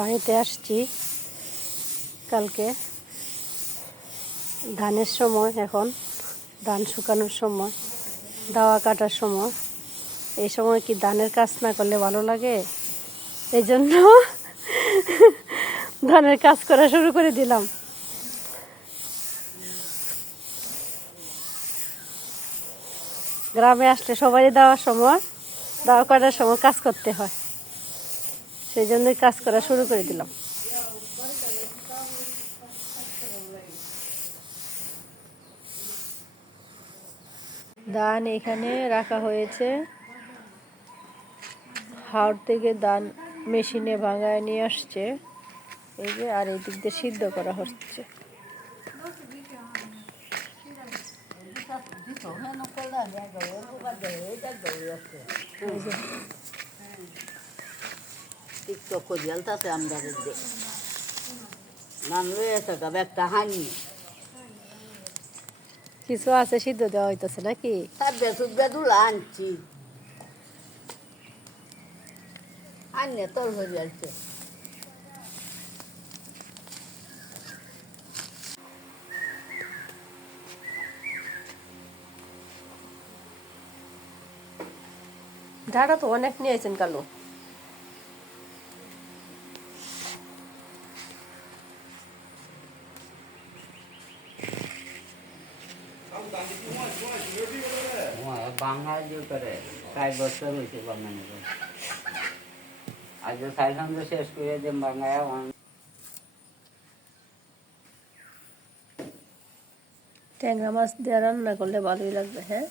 বাড়িতে আসছি কালকে। ধানের সময়, এখন ধান শুকানোর সময়, দাওয়া কাটার সময়। এই সময় কি ধানের কাজ না করলে ভালো লাগে? এই জন্য ধানের কাজ করা শুরু করে দিলাম। গ্রামে আসলে সবাই দাওয়া কাটার সময় কাজ করতে হয়, সেই জন্যই কাজ করা শুরু করে দিলাম। ধান এখানে রাখা হয়েছে, হাওড় থেকে ধান মেশিনে ভাঙায় নিয়ে আসছে এই যে, আর এই দিক দিয়ে সিদ্ধ করা হচ্ছে। কিছু আছে সিদ্ধ দেওয়া হইতেছে নাকি? আনছি আনে তোর হয়ে যাচ্ছে। ঝাড়া তো অনেক নিয়েছেন কালো। বাঙালি যে করে ৬০ বছর হয়েছে বাঙালি, আজ ৬০ শেষ করে যে বাঙায়। ট্যাংরা মাছ দিয়ে রান্না করলে ভালোই লাগবে। হ্যাঁ,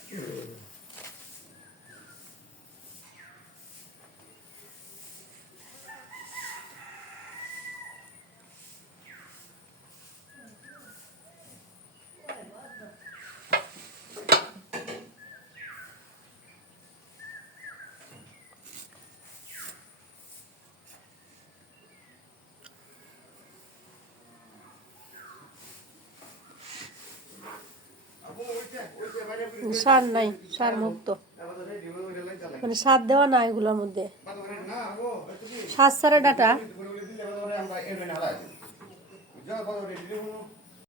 সার নাই, সার মুক্ত, মানে সার দেওয়া না এগুলোর মধ্যে। সার ছাড়া ডাটা